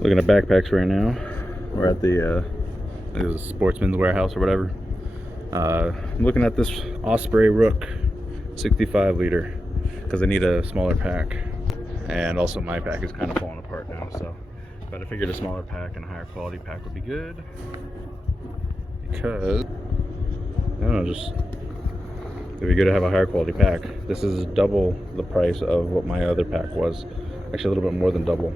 Looking at backpacks right now. We're at the Sportsman's Warehouse or whatever. I'm looking at this Osprey Rook 65 liter because I need a smaller pack, and also my pack is kind of falling apart now, so but I figured a smaller pack and a higher quality pack would be good, because I don't know, just it'd be good to have a higher quality pack. This is double the price of what my other pack was, actually a little bit more than double.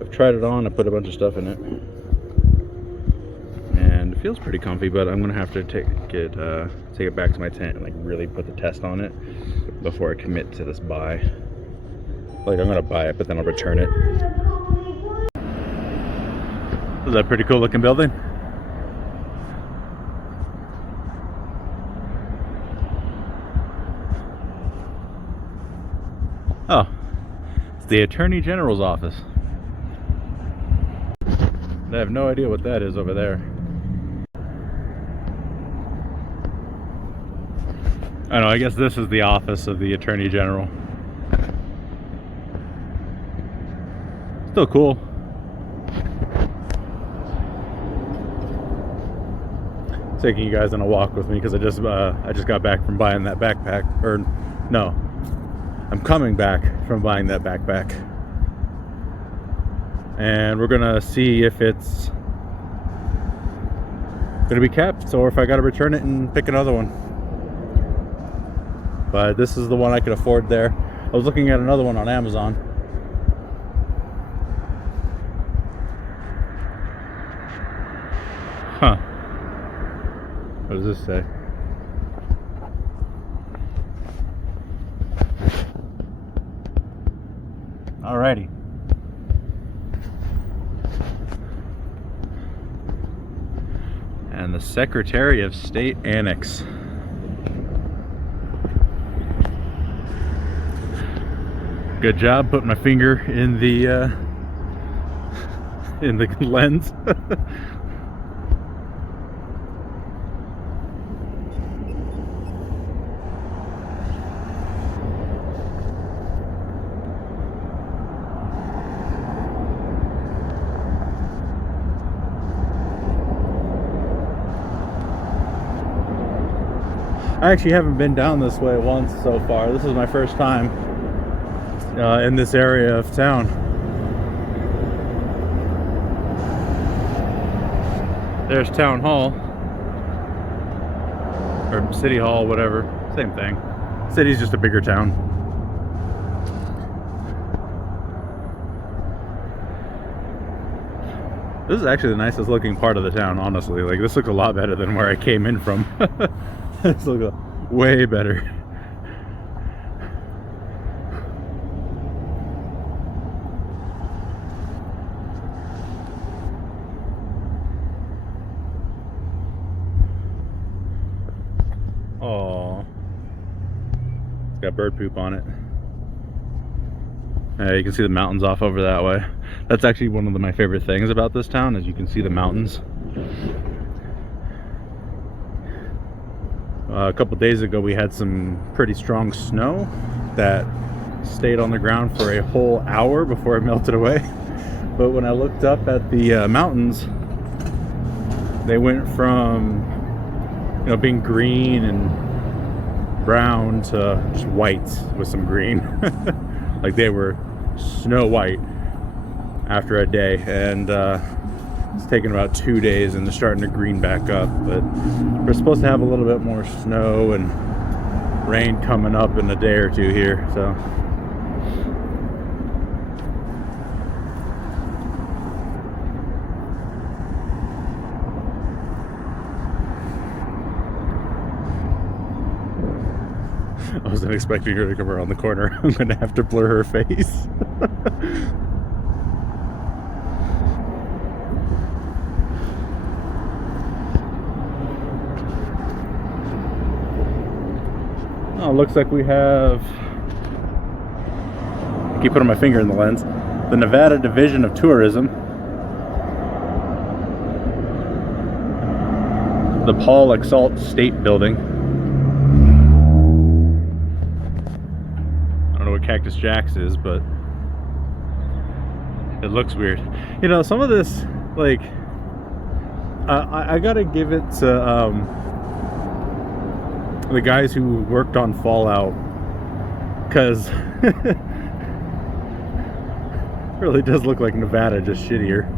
I've tried it on, I put a bunch of stuff in it, and it feels pretty comfy, but I'm gonna have to take it back to my tent and like really put the test on it before I commit to this buy. Like, I'm gonna buy it, but then I'll return it. Is that a pretty cool looking building? Oh, it's the Attorney General's office. I have no idea what that is over there. I know, I guess this is the office of the Attorney General. Still cool. Taking you guys on a walk with me because I just got back from buying that backpack. Or no, I'm coming back from buying that backpack, and we're gonna see if it's gonna be kept or if I gotta return it and pick another one. But this is the one I could afford there. I was looking at another one on Amazon. Huh. What does this say? Alrighty. And the Secretary of State Annex. Good job putting my finger in the lens. I actually haven't been down this way once so far. This is my first time in this area of town. There's Town Hall, or City Hall, whatever, same thing. City's just a bigger town. This is actually the nicest looking part of the town, honestly. Like, this looks a lot better than where I came in from. This looks way better. Oh, it's got bird poop on it. You can see the mountains off over that way. That's actually one of my favorite things about this town, is you can see the mountains. A couple days ago we had some pretty strong snow that stayed on the ground for a whole hour before it melted away. But when I looked up at the mountains, they went from, you know, being green and brown to just white with some green. Like, they were snow white after a day, and it's taken about 2 days and they're starting to green back up. But we're supposed to have a little bit more snow and rain coming up in a day or two here, so I wasn't expecting her to come around the corner. I'm gonna have to blur her face. Oh, looks like we have, I keep putting my finger in the lens, the Nevada Division of Tourism. The Paul Exalt State Building. I don't know what Cactus Jack's is, but It looks weird. You know, some of this, like, I gotta give it to the guys who worked on Fallout, because it really does look like Nevada, just shittier.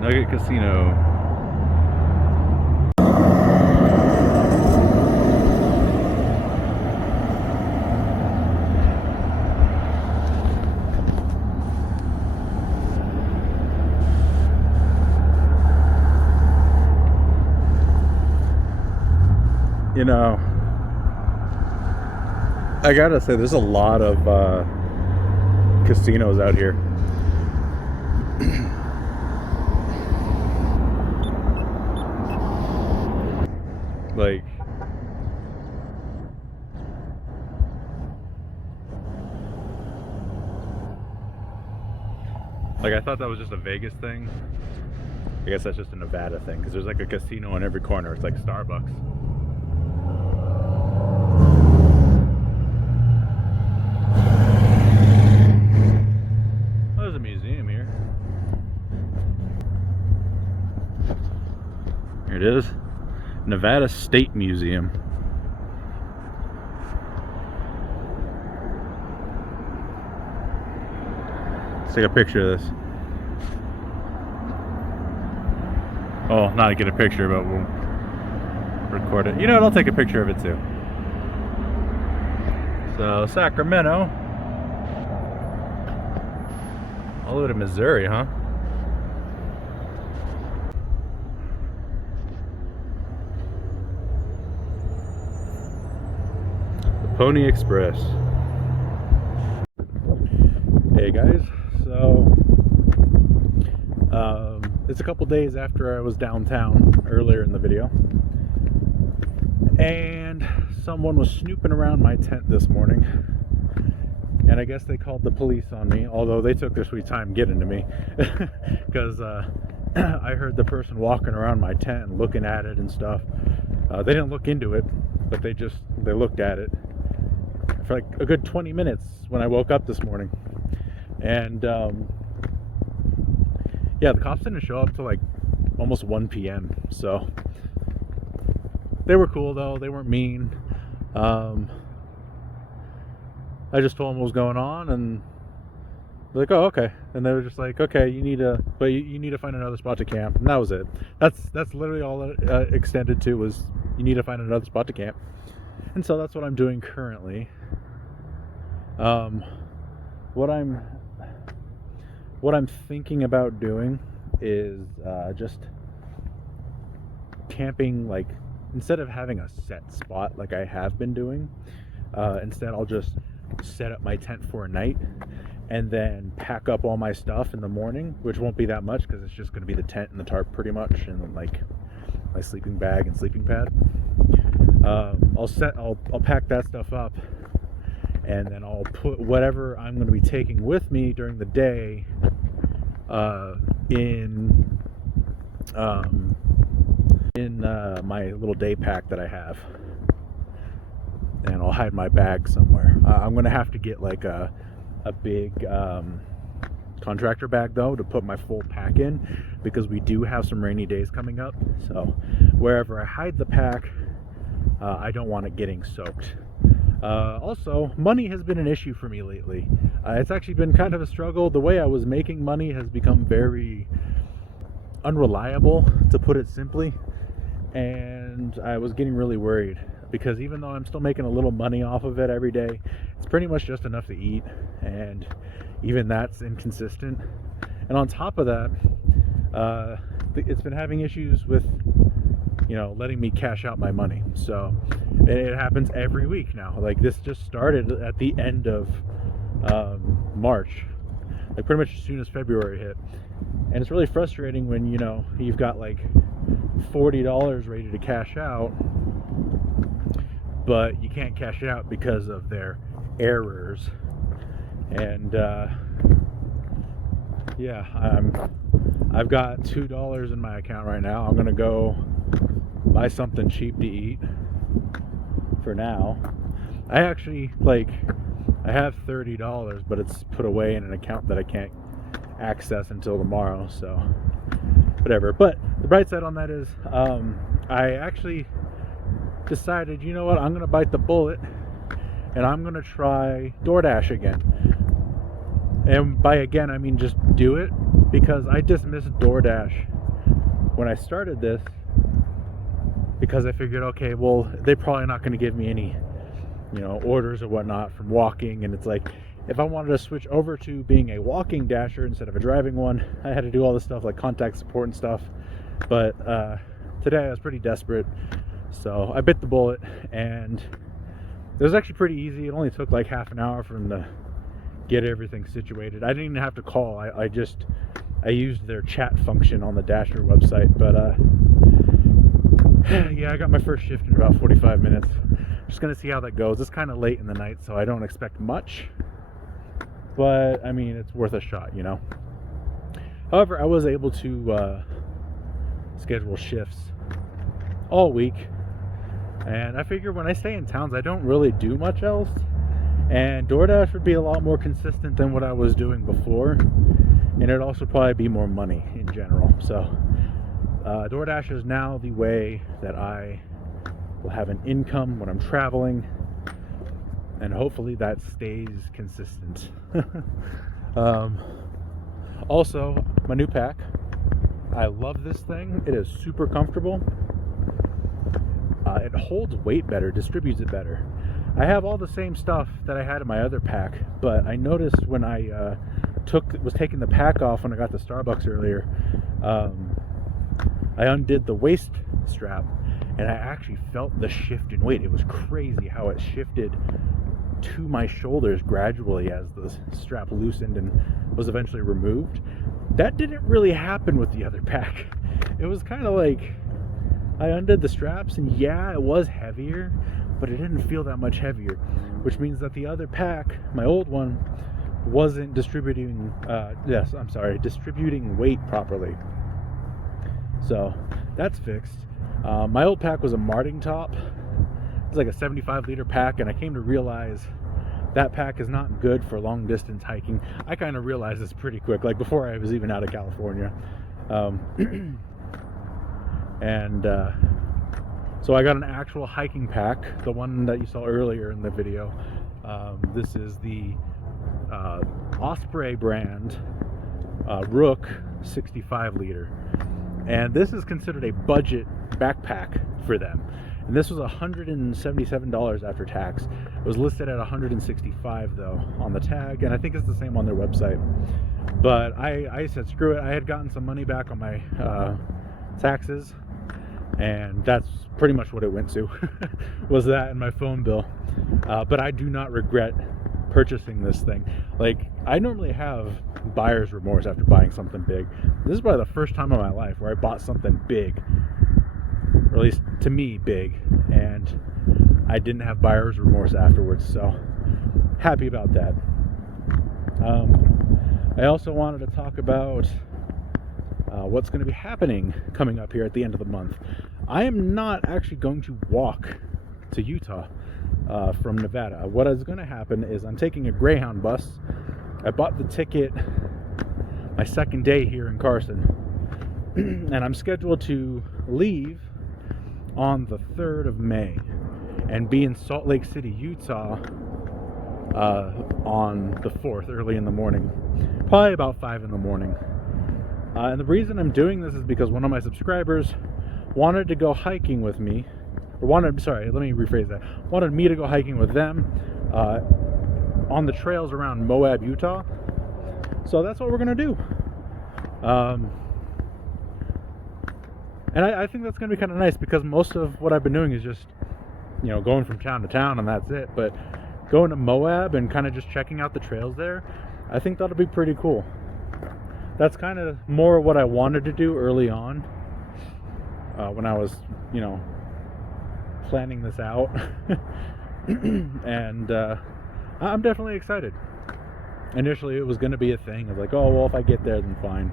Nugget Casino. You know, I gotta say, there's a lot of casinos out here. Like, I thought that was just a Vegas thing. I guess that's just a Nevada thing, because there's like a casino on every corner. It's like Starbucks. Oh, there's a museum here. Here it is. Nevada State Museum. Let's take a picture of this. Oh, not to get a picture, but we'll record it. You know what? I'll take a picture of it too. So, Sacramento. All the way to Missouri, huh? Pony Express. Hey guys, so it's a couple days after I was downtown earlier in the video, and someone was snooping around my tent this morning, and I guess they called the police on me, although they took their sweet time getting to me, because I heard the person walking around my tent and looking at it and stuff. They didn't look into it, but they looked at it for like a good 20 minutes when I woke up this morning. And yeah, the cops didn't show up till like almost 1 p.m. So they were cool though, they weren't mean. I just told them what was going on, and they're like, oh, okay. And they were just like, okay, you need to find another spot to camp. And that was it. That's literally all it extended to, was you need to find another spot to camp. And so that's what I'm doing currently. What I'm thinking about doing is just camping, like, instead of having a set spot like I have been doing, instead I'll just set up my tent for a night and then pack up all my stuff in the morning, which won't be that much because it's just going to be the tent and the tarp pretty much, and then like my sleeping bag and sleeping pad. I'll pack that stuff up, and then I'll put whatever I'm going to be taking with me during the day in my little day pack that I have, and I'll hide my bag somewhere. I'm going to have to get like a big contractor bag though to put my full pack in, because we do have some rainy days coming up. So wherever I hide the pack, I don't want it getting soaked. Also, money has been an issue for me lately. It's actually been kind of a struggle. The way I was making money has become very unreliable, to put it simply, and I was getting really worried, because even though I'm still making a little money off of it every day, it's pretty much just enough to eat, and even that's inconsistent. And on top of that, it's been having issues with, letting me cash out my money. So it happens every week now. Like, this just started at the end of March, like pretty much as soon as February hit. And it's really frustrating when you've got like $40 ready to cash out, but you can't cash it out because of their errors. And yeah, I've got $2 in my account right now. I'm gonna go buy something cheap to eat for now. I actually, like, I have $30, but it's put away in an account that I can't access until tomorrow, so whatever. But the bright side on that is I actually decided, you know what, I'm gonna bite the bullet and I'm gonna try DoorDash again. And by again I mean just do it, because I dismissed DoorDash when I started this because I figured, okay, well, they're probably not going to give me any, orders or whatnot from walking. And it's like, if I wanted to switch over to being a walking dasher instead of a driving one, I had to do all this stuff like contact support and stuff. But today I was pretty desperate, so I bit the bullet, and it was actually pretty easy. It only took like half an hour for them to get everything situated. I didn't even have to call. I used their chat function on the Dasher website. But yeah, I got my first shift in about 45 minutes. Just gonna see how that goes. It's kind of late in the night, so I don't expect much, but I mean, it's worth a shot, However, I was able to schedule shifts all week, and I figure when I stay in towns I don't really do much else, and DoorDash would be a lot more consistent than what I was doing before, and it'd also probably be more money in general. So DoorDash is now the way that I will have an income when I'm traveling, and hopefully that stays consistent. Also, my new pack, I love this thing. It is super comfortable. It holds weight better, distributes it better. I have all the same stuff that I had in my other pack, but I noticed when I was taking the pack off when I got to Starbucks earlier, I undid the waist strap, and I actually felt the shift in weight. It was crazy how it shifted to my shoulders gradually as the strap loosened and was eventually removed. That didn't really happen with the other pack. It was kind of like I undid the straps, and yeah, it was heavier, but it didn't feel that much heavier, which means that the other pack, my old one, wasn't distributing weight properly. So that's fixed. My old pack was a Marting top. It was like a 75-liter pack, and I came to realize that pack is not good for long distance hiking. I kind of realized this pretty quick, like before I was even out of California. So I got an actual hiking pack, the one that you saw earlier in the video. This is the Osprey brand Rook 65-liter. And this is considered a budget backpack for them. And this was $177 after tax. It was listed at $165 though on the tag, and I think it's the same on their website. But I said screw it. I had gotten some money back on my taxes, and that's pretty much what it went to. Was that and my phone bill. But I do not regret purchasing this thing. Like, I normally have buyer's remorse after buying something big. This is probably the first time in my life where I bought something big, or at least to me big, and I didn't have buyer's remorse afterwards, so happy about that. I also wanted to talk about what's going to be happening coming up here at the end of the month. I am not actually going to walk to Utah from Nevada. What is going to happen is I'm taking a Greyhound bus. I bought the ticket my second day here in Carson, and I'm scheduled to leave on the 3rd of May and be in Salt Lake City, Utah on the 4th, early in the morning, probably about 5 in the morning. And the reason I'm doing this is because one of my subscribers wanted to go hiking with me, wanted me to go hiking with them on the trails around Moab, Utah. So that's what we're gonna do. And I think that's gonna be kind of nice, because most of what I've been doing is just, going from town to town, and that's it. But going to Moab and kind of just checking out the trails there, I think that'll be pretty cool. That's kind of more what I wanted to do early on, when I was, planning this out. And I'm definitely excited. Initially it was going to be a thing of like, oh well, if I get there then fine,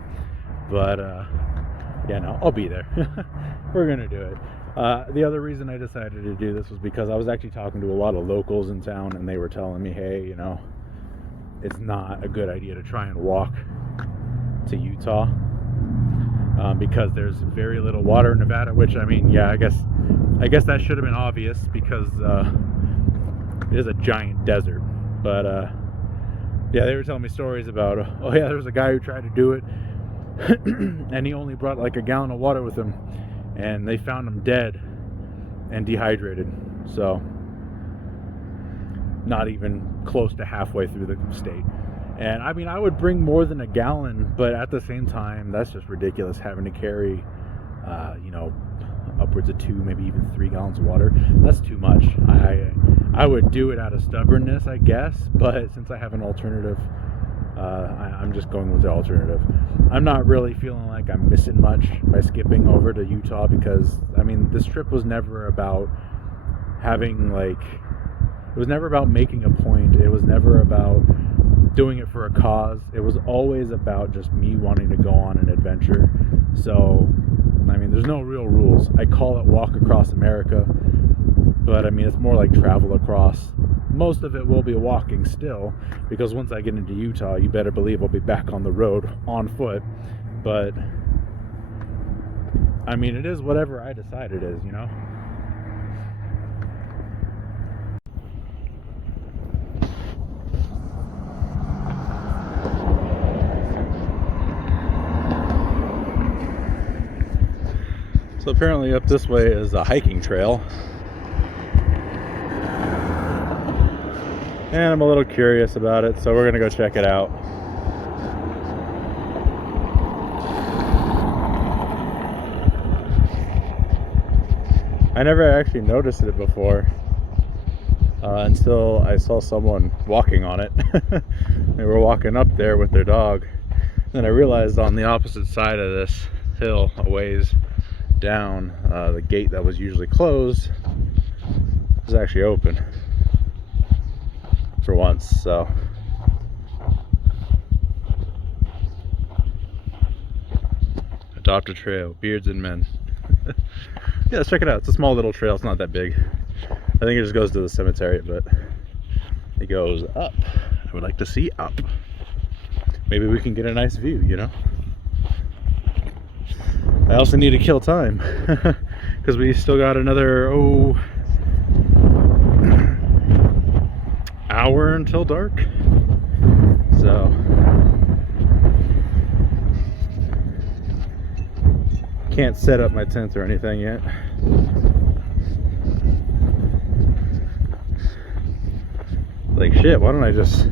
but yeah, no, I'll be there. We're gonna do it. The other reason I decided to do this was because I was actually talking to a lot of locals in town, and they were telling me, hey, you know, it's not a good idea to try and walk to Utah because there's very little water in Nevada, which, I mean, yeah, I guess that should have been obvious because it is a giant desert. But yeah, they were telling me stories about, oh yeah, there was a guy who tried to do it and he only brought like a gallon of water with him, and they found him dead and dehydrated. So not even close to halfway through the state. And I mean, I would bring more than a gallon, but at the same time, that's just ridiculous having to carry you know, upwards of 2, maybe even 3 gallons of water. That's too much. I would do it out of stubbornness, I guess, but since I have an alternative, I'm just going with the alternative. I'm not really feeling like I'm missing much by skipping over to Utah because, I mean, this trip was never about having, like, it was never about making a point. It was never about doing it for a cause. It was always about just me wanting to go on an adventure. So, I mean, there's no real rules. I call it Walk Across America, but I mean, it's more like travel across. Most of it will be walking still, because once I get into Utah, you better believe I'll be back on the road on foot. But I mean, it is whatever I decide it is, you know? So apparently up this way is a hiking trail. And I'm a little curious about it, so we're gonna go check it out. I never actually noticed it before until I saw someone walking on it. They were walking up there with their dog. Then I realized on the opposite side of this hill, a ways down, the gate that was usually closed is actually open for once. So adopt a trail, beards and men. Yeah, let's check it out. It's a small little trail. It's not that big. I think it just goes to the cemetery, but it goes up. I would like to see up. Maybe we can get a nice view, you know? I also need to kill time because we still got another hour until dark. So can't set up my tent or anything yet. Like shit, why don't I just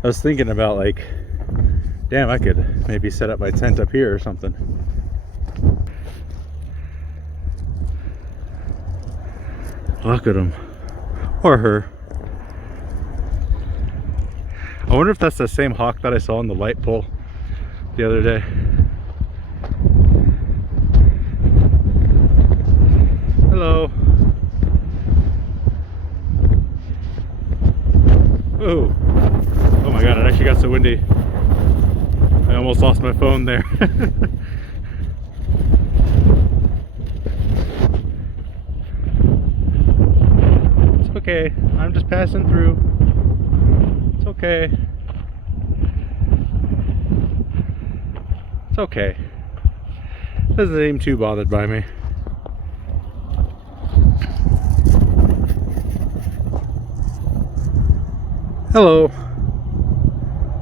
I was thinking about, like, damn, I could maybe set up my tent up here or something. Look at him. Or her. I wonder if that's the same hawk that I saw on the light pole the other day. Hello. Oh. Oh my god, it actually got so windy. I almost lost my phone there. It's okay. I'm just passing through. It's okay. It's okay. Doesn't seem too bothered by me. Hello.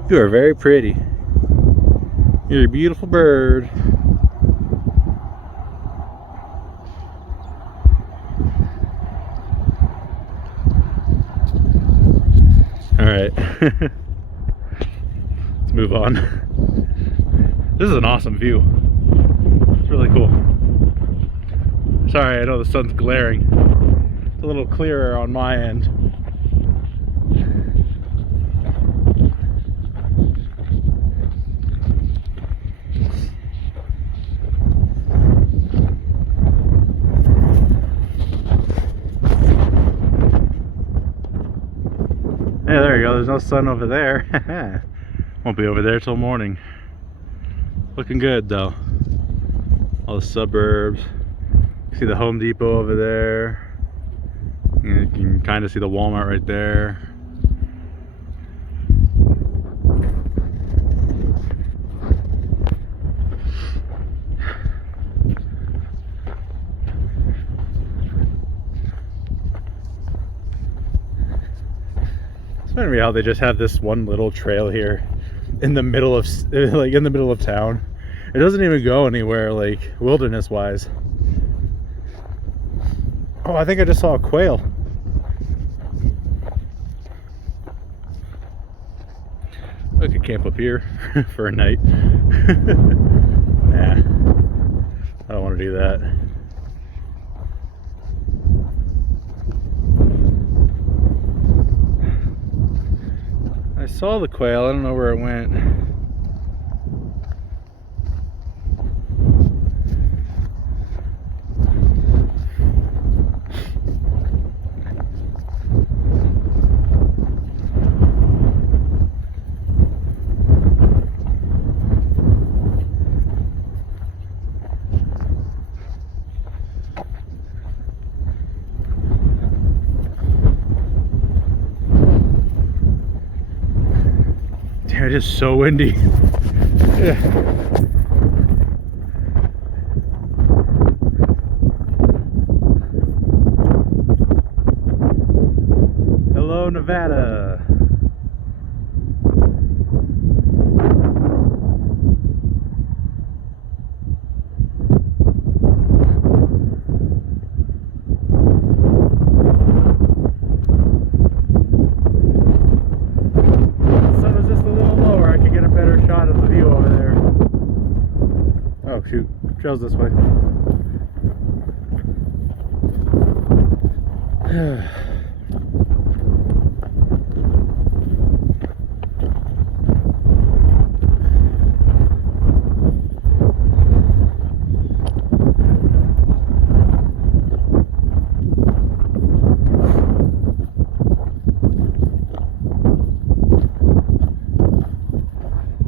You are very pretty. You're a beautiful bird. All right. Let's move on. This is an awesome view. It's really cool. Sorry, I know the sun's glaring. It's a little clearer on my end. Hey, there you go. There's no sun over there. Won't be over there till morning. Looking good though. All the suburbs. See the Home Depot over there. You can kind of see the Walmart right there. It's funny to me how they just have this one little trail here in the middle of, like, in the middle of town. It doesn't even go anywhere, like, wilderness wise. Oh, I think I just saw a quail. I could camp up here for a night. Nah, I don't want to do that. I saw the quail, I don't know where it went. It is so windy. Hello, Nevada. Shoot, trail's this way.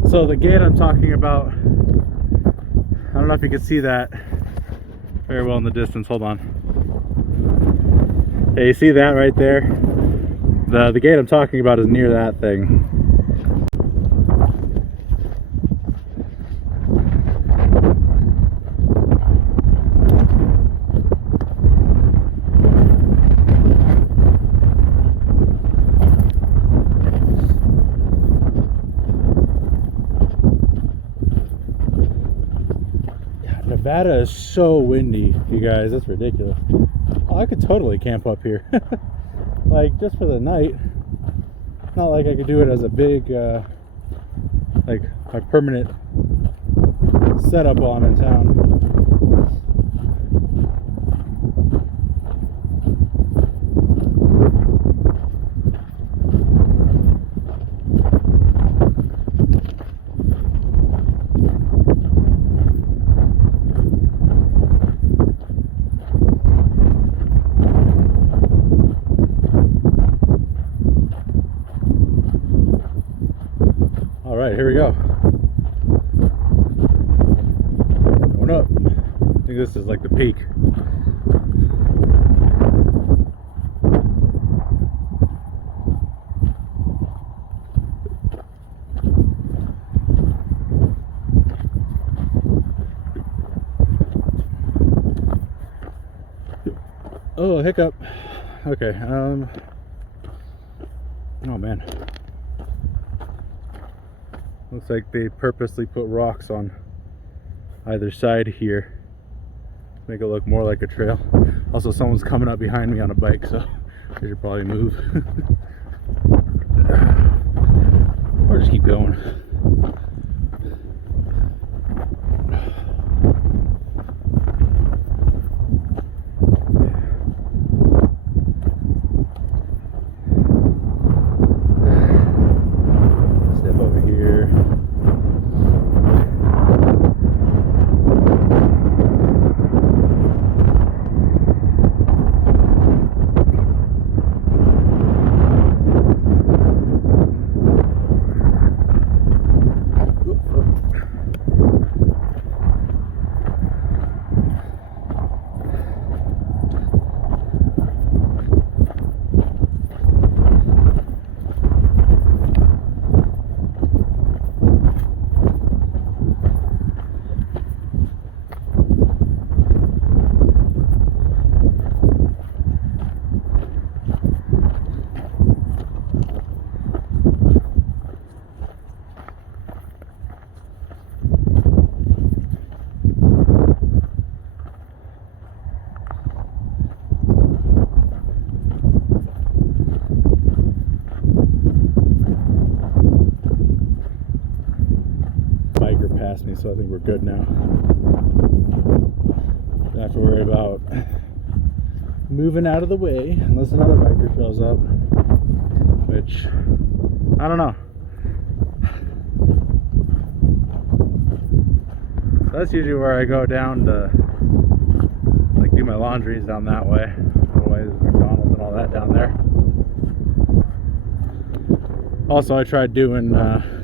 So the gate I'm talking about, I don't know if you can see that very well in the distance. Hold on. Hey, you see that right there? The gate I'm talking about is near that thing. Nevada is so windy, you guys. That's ridiculous. Oh, I could totally camp up here. Like, just for the night. Not like I could do it as a big, like, my permanent setup while I'm in town. Alright, here we go. Going up. I think this is like the peak. Oh, hiccup. Okay, oh man. Looks like they purposely put rocks on either side here. Make it look more like a trail. Also, someone's coming up behind me on a bike, so I should probably move. just keep going. Step over here. Me, so I think we're good now. Don't have to worry about moving out of the way unless another biker shows up, which I don't know. So that's usually where I go down to like do my laundries, down that way. Otherwise, McDonald's and all that down there. Also, I tried doing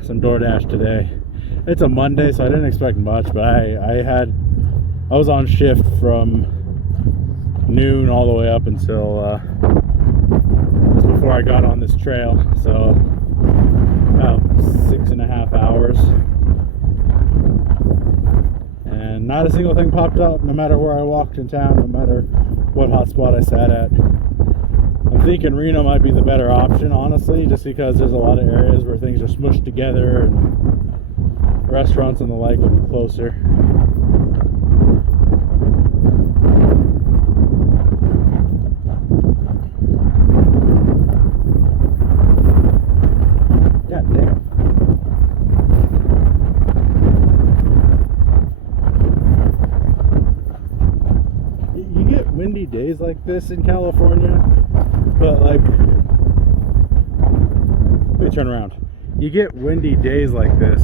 some DoorDash today. It's a Monday, so I didn't expect much, but I was on shift from noon all the way up until just before I got on this trail, so about 6.5 hours, and not a single thing popped up, no matter where I walked in town, no matter what hotspot I sat at. I'm thinking Reno might be the better option, honestly, just because there's a lot of areas where things are smushed together and restaurants and the like will be closer. God damn. You get windy days like this in California, but like, let me turn around. You get windy days like this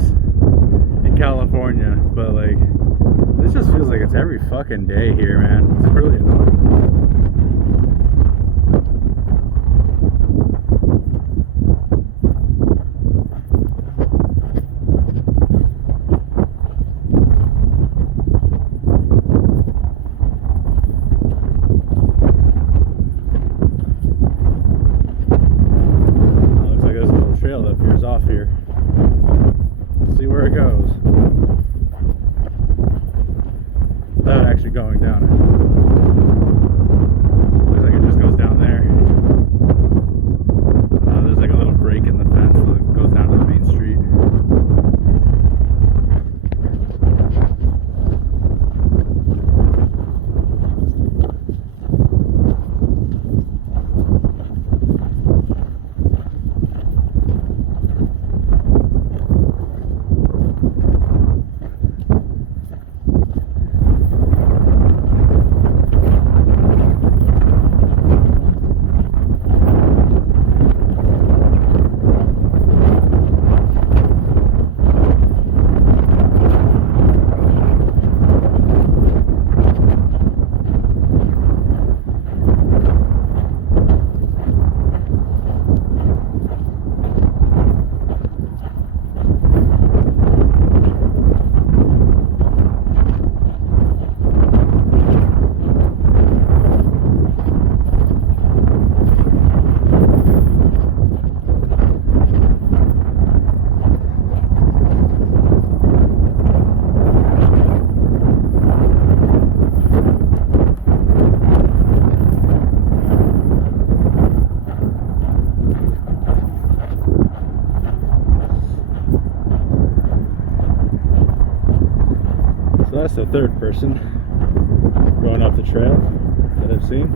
in California, but like, this just feels like it's every fucking day here, man. It's really annoying. Looks like there's a little trail that veers off here. Let's see where it goes. Without actually going down it. Looks like it just goes down there. There's like a little break in the fence that goes down to the main street. that's the third person going up the trail that I've seen.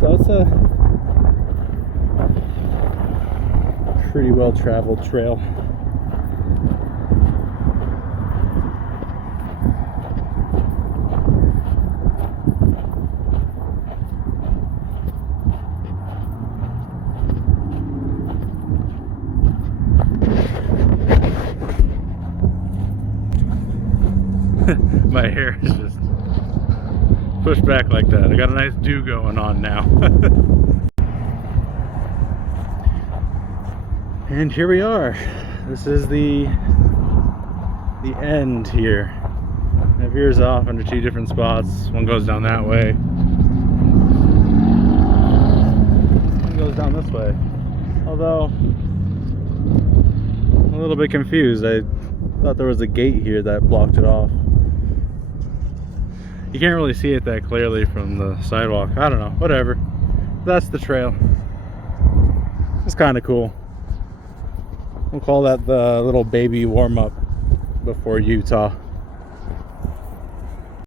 So pretty well traveled trail. My hair is just pushed back like that. I got a nice do going on now. And here we are. This is the end here. It veers off into two different spots. One goes down that way. One goes down this way. Although, I'm a little bit confused. I thought there was a gate here that blocked it off. You can't really see it that clearly from the sidewalk. I don't know, whatever. That's the trail. It's kind of cool. We'll call that the little baby warm-up before Utah.